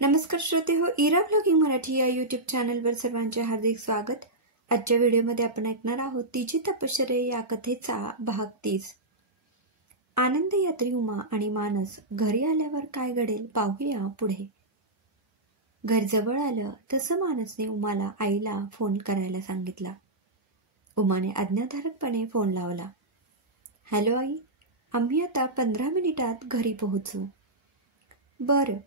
नमस्कार श्रोते हो, इरा ब्लॉगिंग मराठी या यूट्यूब चॅनलवर सर्वांचे हार्दिक स्वागत। आजच्या व्हिडिओमध्ये आपण ऐकणार आहोत तिची तपश्चर्या या कथेचा भाग 30। आनंद यात्री उमा आणि मानस घरी आल्यावर काय घडेल पाहूया पुढे। घर जवळ आलं तसं मानसने उमाला आईला फोन करायला सांगितला। उमाने आज्ञाधारकपणे फोन लावला। हॅलो आई, आम्ही आता 15 मिनिटात घरी पोहोचू। बरं,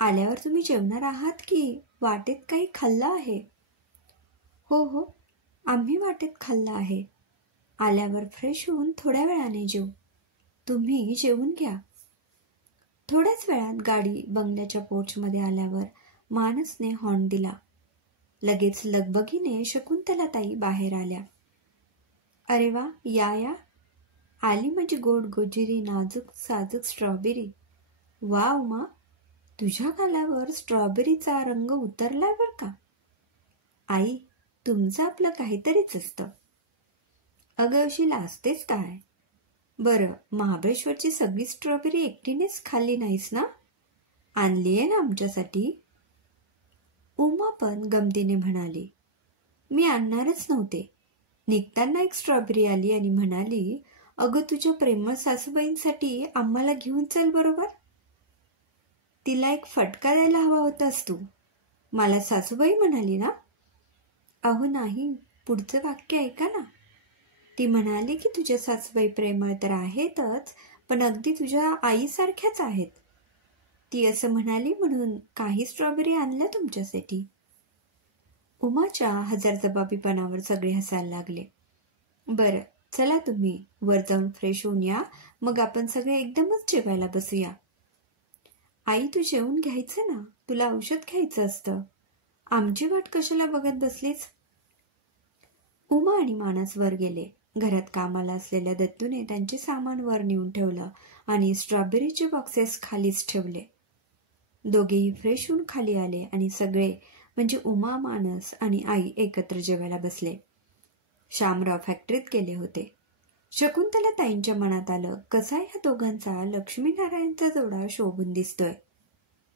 आल्यावर तुम्ही जेवणार आहात की वाटेत काही खाल्लं आहे? हो, आम्ही वाटेत खाल्लं आहे। आल्यावर फ्रेश होऊन थोड्या वेळाने जेवू। तुम्ही जेवून घ्या। थोड्याच वेळात गाडी बंगल्याच्या पोर्चमध्ये आल्यावर मानसने हॉर्न दिला। लगेच लगबगीने शकुंतलाताई बाहेर आल्या। अरे वा, या आली माझी गोड गोजिरी नाजूक साजूक स्ट्रॉबेरी। वा उमा, तुझ्या गालावर स्ट्रॉबेरीचा रंग उतरलाय बर का। आई, तुमचं आपलं काहीतरीच असतं। अगं अशी लाजतेच काय? बरं, महाबळेश्वरची सगळी स्ट्रॉबेरी एकटीनेच खाल्ली नाहीस ना? आणलीये ना आमच्यासाठी? उमा पण गमतीने म्हणाली, मी आणणारच नव्हते। निघताना एक स्ट्रॉबेरी आली आणि म्हणाली, अगं तुझ्या प्रेमळ सासूबाईंसाठी आम्हाला घेऊन चल बरोबर। तिला एक फटका द्यायला हवा होतास तू। मला सासूबाई म्हणाली ना? अहो नाही, पुढचं वाक्य ऐका ना। ती म्हणाली की तुझ्या सासूबाई प्रेमळ तर आहेतच, पण अगदी तुझ्या आईसारख्याच आहेत। ती असं म्हणाली म्हणून काही स्ट्रॉबेरी आणल्या तुमच्यासाठी। उमाच्या हजरजबाबीपणावर सगळे हसायला लागले। बरं, चला तुम्ही वर जाऊन फ्रेश होऊन या, मग आपण सगळे एकदमच जेवायला बसूया। आई, तू जेवून घ्यायचं ना, तुला औषध घ्यायचं असतं। आमची वाट कशाला बघत बसलीस? उमा आणि मानस वर गेले। घरात कामाला असलेल्या दत्तूने त्यांचे सामान वर नेऊन ठेवलं आणि स्ट्रॉबेरीचे बॉक्सेस खालीच ठेवले। दोघेही फ्रेश होऊन खाली आले आणि सगळे म्हणजे उमा, मानस आणि आई एकत्र जेवायला बसले। शामराव फॅक्टरीत गेले होते। शकुंतलाताईंच्या मनात आलं, कसा या दोघांचा लक्ष्मीनारायणचा जोडा शोभून दिसतोय।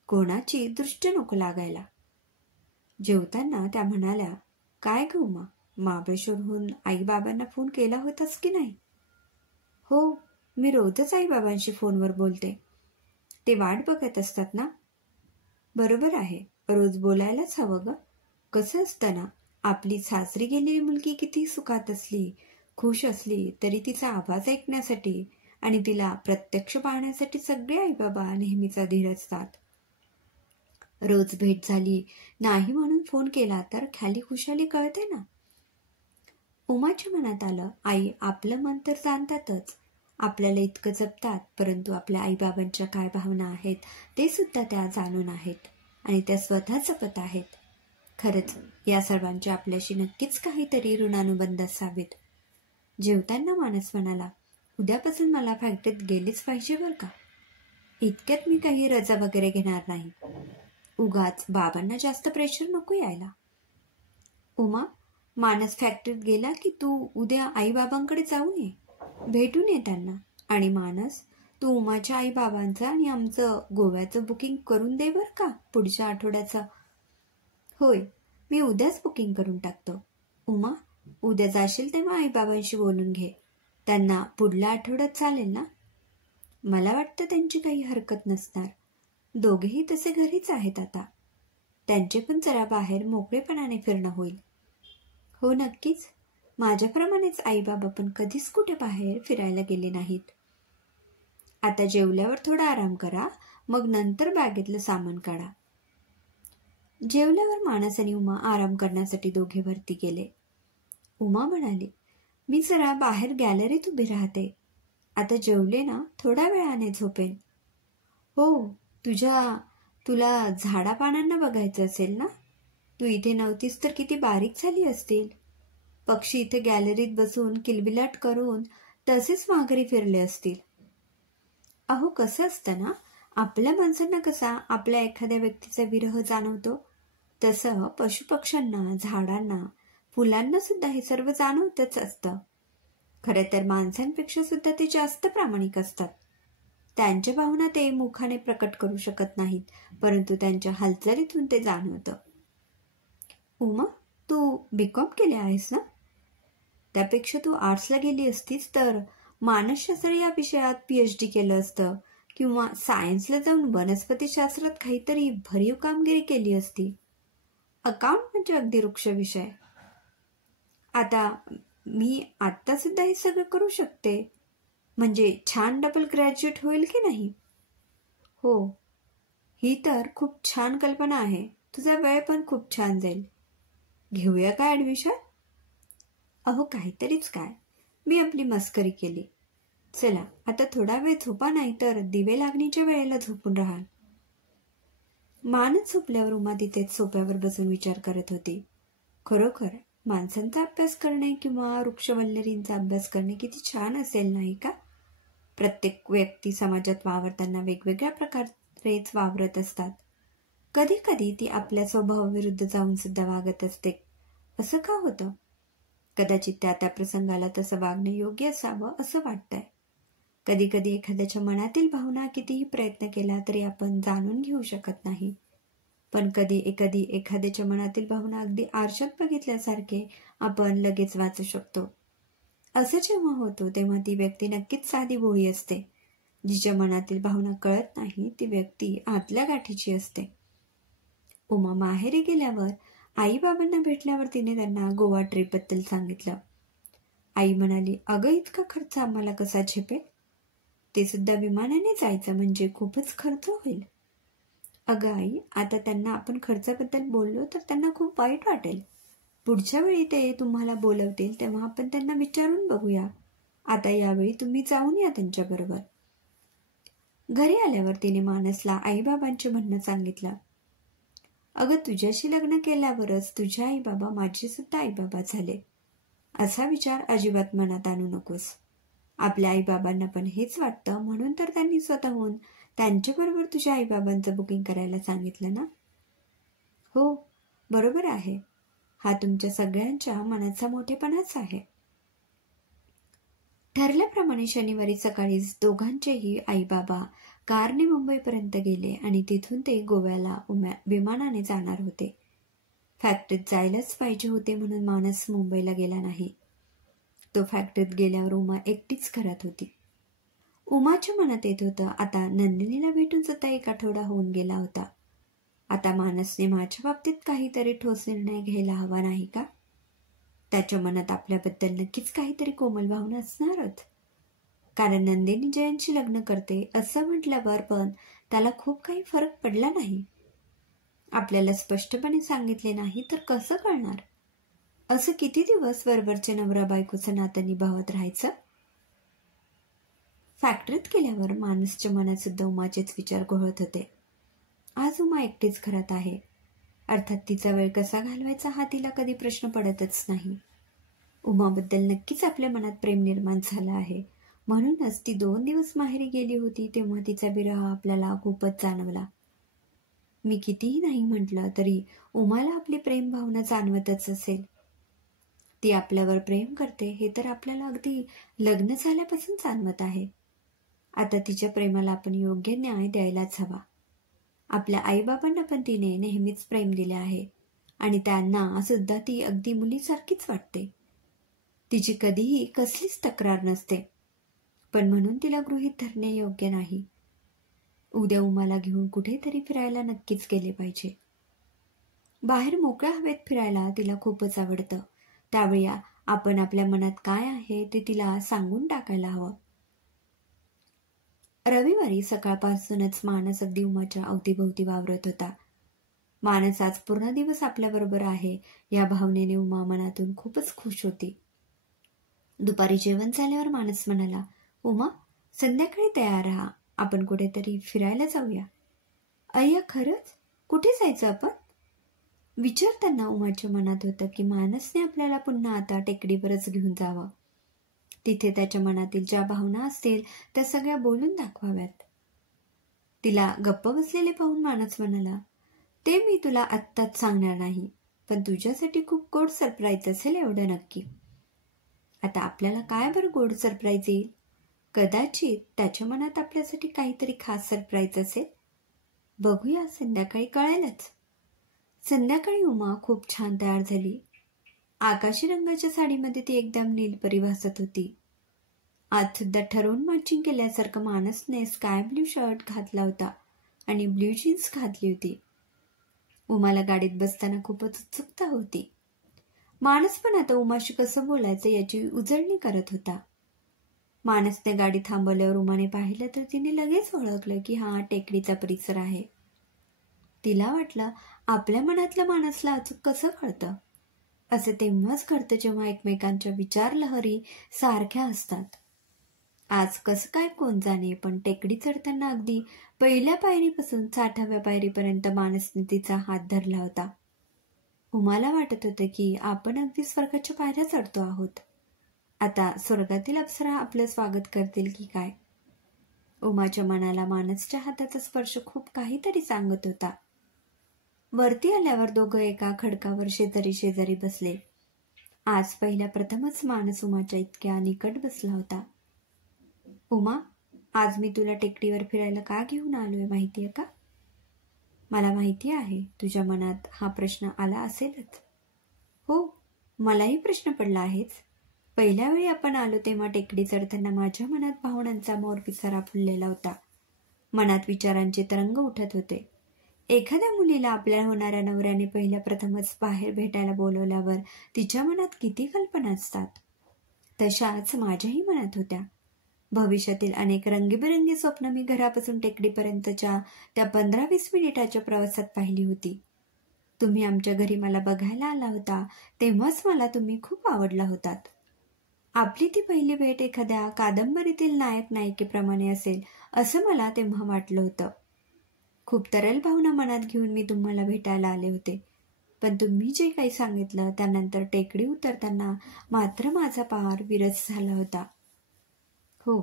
कोणाची दृष्टी नको लागायला। जेवताना त्या म्हणाल्या, काय ग उमा, महाबळेश्वरहून आईबाबांना फोन केला होतास की नाही? हो, मी रोजच आईबाबांशी फोनवर बोलते। ते वाट बघत असतात ना? बरोबर आहे, रोज बोलायलाच हवं ग। कसं असतं ना, आपली सासरी गेलेली मुलगी किती सुखात असली, खुश असली तरी तिचा आवाज ऐकण्यासाठी आणि तिला प्रत्यक्ष पाहण्यासाठी सगळे आईबाबा नेहमीच अधीर असतात। रोज भेट झाली नाही म्हणून फोन केला तर ख्याली खुशाली कळते ना। उमाच्या मनात आलं, आई आपलं मन तर जाणतातच, आपल्याला इतकं जपतात, परंतु आपल्या आईबाबांच्या काय भावना आहेत ते सुद्धा त्या जाणून आहेत आणि त्या स्वतः जपत आहेत। खरंच या सर्वांचे आपल्याशी नक्कीच काहीतरी ऋणानुबंध असावेत। जेवताना मानस म्हणाला, उद्यापासून मला फॅक्टरीत गेलीच पाहिजे बरं का। इतक्यात मी काही रजा वगैरे घेणार नाही। उगाच बाबांना जास्त प्रेशर नको यायला। उमा, मानस फॅक्टरीत गेला की तू उद्या आईबाबांकडे जाऊन ये, भेटून ये त्यांना। आणि मानस, तू उमाच्या आईबाबांचं आणि आमचं गोव्याचं बुकिंग करून दे बरं का पुढच्या आठवड्याचं। होय, मी उद्याच बुकिंग करून टाकतो। उमा, उद्या जाशील तेव्हा आईबाबांशी बोलून घे, त्यांना पुढल्या आठवड्यात चालेल ना? मला वाटतं त्यांची काही हरकत नसणार। दोघेही तसे घरीच आहेत आता, त्यांचे पण जरा बाहेर मोकळेपणाने फिरणं होईल। हो नक्कीच, माझ्याप्रमाणेच आईबाबा पण कधीच कुठे बाहेर फिरायला गेले नाहीत। आता जेवल्यावर थोडा आराम करा, मग नंतर बॅगेतलं सामान काढा। जेवल्यावर मानस आणि उमा आराम करण्यासाठी दोघे वरती गेले। उमा म्हणाली, मी जरा बाहेर गॅलरीत उभी राहते, आता जेवले ना थोड्या वेळाने झोपेन। हो, तुला झाडापानांना बघायचं असेल ना? तू इथे नव्हतीस तर किती बारीक झाली असतील। पक्षी इथे गॅलरीत बसून किलबिलाट करून तसेच माघारी फिरले असतील। अहो, कसं असतं ना, आपल्या माणसांना कसा आपल्या एखाद्या व्यक्तीचा विरह जाणवतो, तसं पशुपक्ष्यांना, झाडांना, फुलांना सुद्धा हे सर्व जाणवतच असतं। खरं तर माणसांपेक्षा सुद्धा ते जास्त प्रामाणिक असतात। त्यांच्या भावना ते मुखाने प्रकट करू शकत नाहीत, परंतु त्यांच्या हालचालीतून ते जाणवतं. उमा, तू बीकॉम केले आहेस ना? त्यापेक्षा तू आर्ट्सला गेली असतीस तर मानसशास्त्र या विषयात PhD केलं असतं, किंवा सायन्सला जाऊन वनस्पतीशास्त्रात काहीतरी भरीव कामगिरी केली असती. अकाउंट म्हणजे अगदी वृक्ष विषय. मी आता सुद्धा हे सगळं करू शकते, म्हणजे छान डबल ग्रॅज्युएट होईल की नाही? हो, ही तर खूप छान कल्पना आहे. तुझा वेळ पण खूप छान जाईल. घेऊया का ऍडमिशन? अहो काहीतरीच काय, मी आपली मस्करी केली. चला आता थोडा वेळ झोपा, नाही तर दिवे लागणीच्या वेळेला झोपून राहाल. मानस झोपल्यावर उमा तिथेच सोफ्यावर बसून विचार करत होती. खरोखर माणसांचा अभ्यास करणे किंवा वृक्षवल्लरींचा अभ्यास करणे किती छान असेल, नाही का? प्रत्येक व्यक्ती समाजात वावरताना वेगवेगळ्या प्रकारेच वावरत असतात. कधी कधी ती आपल्या स्वभावाविरुद्ध जाऊन सुद्धा वागत असते. असं का होतं? कदाचित त्या प्रसंगाला तसं वागणं योग्य असावं असं वाटतंय. कधी कधी एखाद्याच्या मनातील भावना कितीही प्रयत्न केला तरी आपण जाणून घेऊ शकत नाही. पण कधी एखाद्याच्या मनातील भावना अगदी आरशात बघितल्यासारखे आपण लगेच वाचू शकतो. असं जेव्हा होतो तेव्हा ती व्यक्ती नक्कीच साधी भोळी असते. जिच्या मनातील भावना कळत नाही ती व्यक्ती आतल्या गाठीची असते. उमा माहेरी गेल्यावर आई बाबांना भेटल्यावर तिने त्यांना गोवा ट्रिपबद्दल सांगितलं. आई म्हणाली, अगं इतका खर्च आम्हाला कसा झेपेल? ते सुद्धा विमानाने जायचं म्हणजे खूपच खर्च होईल. अगं आई, आता त्यांना आपण खर्चाबद्दल बोललो तर त्यांना खूप वाईट वाटेल. पुढच्या वेळी ते तुम्हाला बोलवतील तेव्हा आपण त्यांना विचारून बघूया. आता यावेळी तुम्ही जाऊन या त्यांच्याबरोबर. घरी आल्यावर तिने मानसला आईबाबांचे म्हणणं सांगितलं. अगं तुझ्याशी लग्न केल्यावरच तुझे आई बाबा माझे सुद्धा आई बाबा झाले. असा विचार अजिबात मनात आणू नकोस. आपल्या आई बाबांना पण हेच वाटतं, म्हणून तर त्यांनी स्वतःहून त्यांच्याबरोबर तुझ्या आई बाबांचं बुकिंग करायला सांगितलं ना? हो, बरोबर आहे. हा तुमच्या सगळ्यांच्या मनाचा मोठेपणाच आहे. ठरल्याप्रमाणे शनिवारी सकाळीच दोघांचेही आई बाबा कारने मुंबईपर्यंत गेले आणि तिथून ते गोव्याला विमानाने जाणार होते. फॅक्टरीत जायलाच पाहिजे होते म्हणून मानस मुंबईला गेला नाही. तो फॅक्टरीत गेल्यावर उमा एकटीच घरात होती. उमाच्या मनात येत होतं, आता नंदिनीला भेटून सुद्धा 1 आठवडा होऊन गेला होता. आता मानसने माझ्या बाबतीत काहीतरी ठोस निर्णय घ्यायला हवा नाही का? त्याच्या मनात आपल्याबद्दल नक्कीच काहीतरी कोमल भावना असणारच. कारण नंदिनी जयंतशी लग्न करते असं म्हटल्यावर पण त्याला खूप काही फरक पडला नाही. आपल्याला स्पष्टपणे सांगितले नाही तर कसं कळणार? असं किती दिवस वरवरचे नवरा बायकोचं नातं निभावत राहायचं? फॅक्टरीत गेल्यावर मानसच्या मनात सुद्धा उमाचेच विचार घोळत होते. आज उमा एकटीच घरात आहे. अर्थात तिचा वेळ कसा घालवायचा हा तिला कधी प्रश्न पडतच नाही. उमाबद्दल नक्कीच आपल्या मनात प्रेम निर्माण झालं आहे. म्हणूनच ती 2 दिवस माहेरी गेली होती तेव्हा तिचा विरह आपल्याला खूपच जाणवला. मी कितीही नाही म्हटलं तरी उमाला आपली प्रेम भावना जाणवतच असेल. ती आपल्यावर प्रेम करते हे तर आपल्याला अगदी लग्न झाल्यापासून जाणवत आहे. आता तिच्या प्रेमाला आपण योग्य न्याय द्यायलाच हवा. आपल्या आईबाबांना पण तिने नेहमीच प्रेम दिले आहे आणि त्यांना सुद्धा ती अगदी मुलीसारखीच वाटते. तिची कधीही कसलीच तक्रार नसते, पण म्हणून तिला गृहीत धरणे योग्य नाही. उद्या उमाला घेऊन कुठेतरी फिरायला नक्कीच गेले पाहिजे. बाहेर मोकळ्या हवेत फिरायला तिला खूपच आवडतं. त्यावेळी आपण आपल्या मनात काय आहे ते तिला सांगून टाकायला हवं. रविवारी सकाळपासूनच मानस अगदी उमाच्या अवतीभोवती वावरत होता. मानस आज पूर्ण दिवस आपल्याबरोबर आहे या भावनेने उमा मनातून खूपच खुश होती. दुपारी जेवण झाल्यावर मानस म्हणाला, उमा, संध्याकाळी तयार राहा, आपण कुठेतरी फिरायला जाऊया. अय्या खरंच? कुठे जायचं आपण? विचारताना उमाच्या मनात होतं की मानसने आपल्याला पुन्हा आता टेकडीवरच घेऊन जावं. तिथे त्याच्या मनातील ज्या भावना असतील त्या सगळ्या बोलून दाखवाव्यात. तिला गप्प बसलेले पाहून मानस म्हणाला, ते मी तुला आत्ताच सांगणार नाही, पण तुझ्यासाठी खूप गोड सरप्राईज असेल एवढं नक्की. आता आपल्याला काय बरं गोड सरप्राईज येईल? कदाचित त्याच्या मनात आपल्यासाठी काहीतरी खास सरप्राईज असेल. बघूया, संध्याकाळी कळेलच. संध्याकाळी उमा खूप छान तयार झाली. आकाशी रंगाच्या साडीमध्ये ती एकदम नीलपरी भासत होती. आज सुद्धा ठरवून मॅचिंग केल्यासारखं मानसने स्काय ब्ल्यू शर्ट घातला होता आणि ब्ल्यू जीन्स घातली होती. उमाला गाडीत बसताना खूपच उत्सुकता होती. मानस पण आता उमाशी कसं बोलायचं याची उजळणी करत होता. मानसने गाडी थांबवल्यावर उमाने पाहिलं तर तिने लगेच ओळखलं की हा टेकडीचा परिसर आहे. तिला वाटलं आपल्या मनातलं मानसला अचूक कसं कळतं. असे तेव्हाच घडतं जेव्हा एकमेकांच्या विचारलहरी सारख्या असतात. आज कसं काय कोण जाणे, पण टेकडी चढताना अगदी पहिल्या पायरीपासून 60व्या पायरीपर्यंत मानसने तिचा हात धरला होता. उमाला वाटत होतं की आपण अगदी स्वर्गाच्या पायऱ्या चढतो आहोत. आता स्वर्गातील अप्सरा आपलं स्वागत करतील की काय. उमाच्या मनाला मानसच्या हाताचा स्पर्श खूप काहीतरी सांगत होता. वरती आल्यावर दोघं एका खडकावर शेजारी शेजारी बसले. आज पहिल्या प्रथमच मानस उमाच्या इतक्या निकट बसला होता. उमा, आज मी तुला टेकडीवर फिरायला का घेऊन आलोय माहितीये का? मला माहिती आहे तुझ्या मनात हा प्रश्न आला असेलच. हो, मलाही प्रश्न पडला आहेच. पहिल्या वेळी आपण आलो तेव्हा टेकडी चढताना माझ्या मनात भावनांचा मोरपिसारा फुललेला होता. मनात विचारांचे तरंग उठत होते. एखाद्या मुलीला आपल्या होणाऱ्या नवऱ्याने पहिल्या प्रथमच बाहेर भेटायला बोलवल्यावर तिच्या मनात किती कल्पना असतात, तशाच माझ्याही मनात होत्या. भविष्यातील अनेक रंगीबेरंगी स्वप्न मी घरापासून टेकडीपर्यंतच्या त्या 15-20 मिनिटाच्या प्रवासात पाहिली होती. तुम्ही आमच्या घरी मला बघायला आला होता तेव्हाच मला तुम्ही खूप आवडला होतात. आपली ती पहिली भेट एखाद्या कादंबरीतील नायक नायिकेप्रमाणे असेल असं मला तेव्हा वाटलं होतं. खूप तरल भावना मनात घेऊन मी तुम्हाला भेटायला आले होते, पण तुम्ही जे काही सांगितलं त्यानंतर टेकडी उतरताना मात्र माझा पार विरस झाला होता. हो,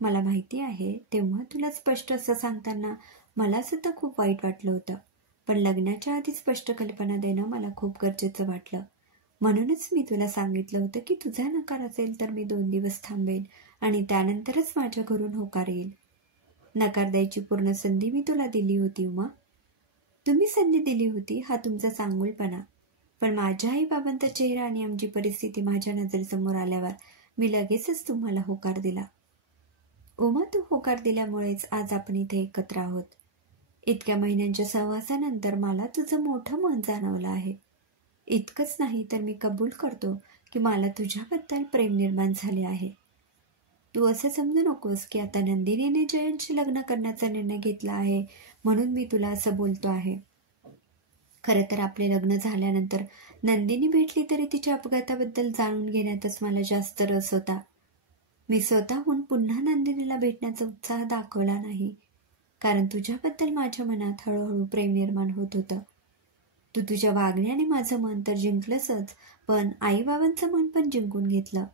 मला माहिती आहे. तेव्हा तुला स्पष्ट असं सांगताना मला सुद्धा खूप वाईट वाटलं होतं, पण लग्नाच्या आधी स्पष्ट कल्पना देणं मला खूप गरजेचं वाटलं. म्हणूनच मी तुला सांगितलं होतं की तुझा नकार असेल तर मी 2 दिवस थांबेन आणि त्यानंतरच माझ्या घरून होकार येईल. नकार द्यायची पूर्ण संधी मी तुला दिली होती उमा. तुम्ही संधी दिली होती हा तुमचा चांगुलपणा, पण माझ्या आईबाबांचा चेहरा आणि आमची परिस्थिती माझ्या नजरेसमोर आल्यावर मी लगेचच तुम्हाला होकार दिला. उमा, तू होकार दिल्यामुळेच आज आपण इथे एकत्र आहोत. इतक्या महिन्यांच्या सहवासानंतर मला तुझं मोठं मन जाणवलं आहे. इतकंच नाही तर मी कबूल करतो की मला तुझ्याबद्दल प्रेम निर्माण झाले आहे. तू असं समजू नकोस की आता नंदिनीने जयंतशी लग्न करण्याचा निर्णय घेतला आहे म्हणून मी तुला असं बोलतो आहे. खरं तर आपले लग्न झाल्यानंतर नंदिनी भेटली तरी तिच्या अपघाताबद्दल जाणून घेण्यातच मला जास्त रस होता. मी स्वतःहून पुन्हा नंदिनीला भेटण्याचा उत्साह दाखवला नाही, कारण तुझ्याबद्दल माझ्या मनात हळूहळू प्रेम निर्माण होत होतं. तू तुझ्या वागण्याने माझं मन तर जिंकलंसच, पण आईबाबांचं मन पण जिंकून घेतलं.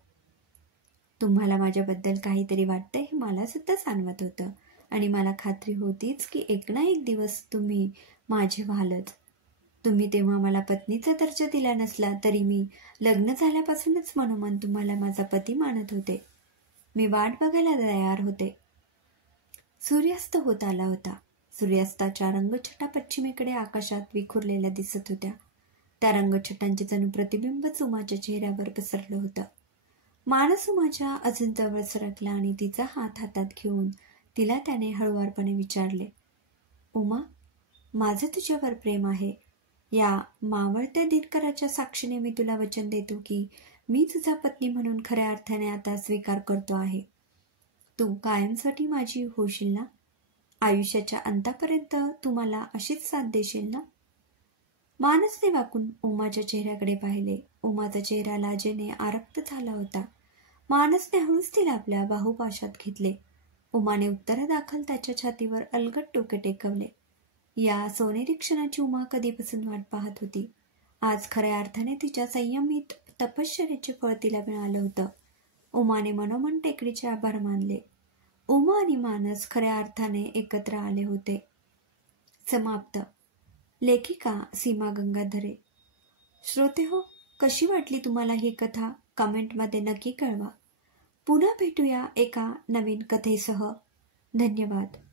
तुम्हाला माझ्याबद्दल काहीतरी वाटतंय हे मला सुद्धा जाणवत होतं आणि मला खात्री होतीच की एक ना एक दिवस तुम्ही माझे व्हालच. तुम्ही तेव्हा मला पत्नीचा दर्जा दिला नसला तरी मी लग्न झाल्यापासूनच मनोमन तुम्हाला माझा पती मानत होते. मी वाट बघायला तयार होते. सूर्यास्त होत आला होता. सूर्यास्ताच्या रंगछटा पश्चिमेकडे आकाशात विखुरलेल्या दिसत होत्या. त्या रंगछटांचे जणू प्रतिबिंबच उमाच्या चेहऱ्यावर पसरलं होतं. मानस उमाच्या अजून जवळ सरकला आणि तिचा हात हातात घेऊन तिला त्याने हळुवारपणे विचारले, उमा, माझं तुझ्यावर प्रेम आहे. या मावळत्या दिनकराच्या साक्षीने मी तुला वचन देतो की मी तुझा पत्नी म्हणून खऱ्या अर्थाने आता स्वीकार करतो आहे. तू कायमसाठी माझी होशील ना? आयुष्याच्या अंतापर्यंत तू मला अशीच साथ देशील ना? मानसने वाकून उमाच्या चेहऱ्याकडे पाहिले. उमाचा चेहरा लाजेने आरक्त झाला होता. मानसने हळूच तिला आपल्या बाहुपाशात घेतले. उमाने उत्तरादाखल त्याच्या छातीवर अलगद डोके टेकवले. या सोनेरी क्षणाची उमा कधीपासून वाट पाहत होती. आज खऱ्या अर्थाने तिच्या संयमित तपश्चर्याचे फळ तिला मिळालं होतं. उमाने मनोमन टेकडीचे आभार मानले. उमा आणि मानस खऱ्या अर्थाने एकत्र आले होते. समाप्त. लेखिका सीमा गंगाधरे. श्रोते हो, कशी वाटली तुम्हाला ही कथा कमेंटमध्ये नक्की कळवा. पुन्हा भेटूया एका नवीन कथेसह. धन्यवाद.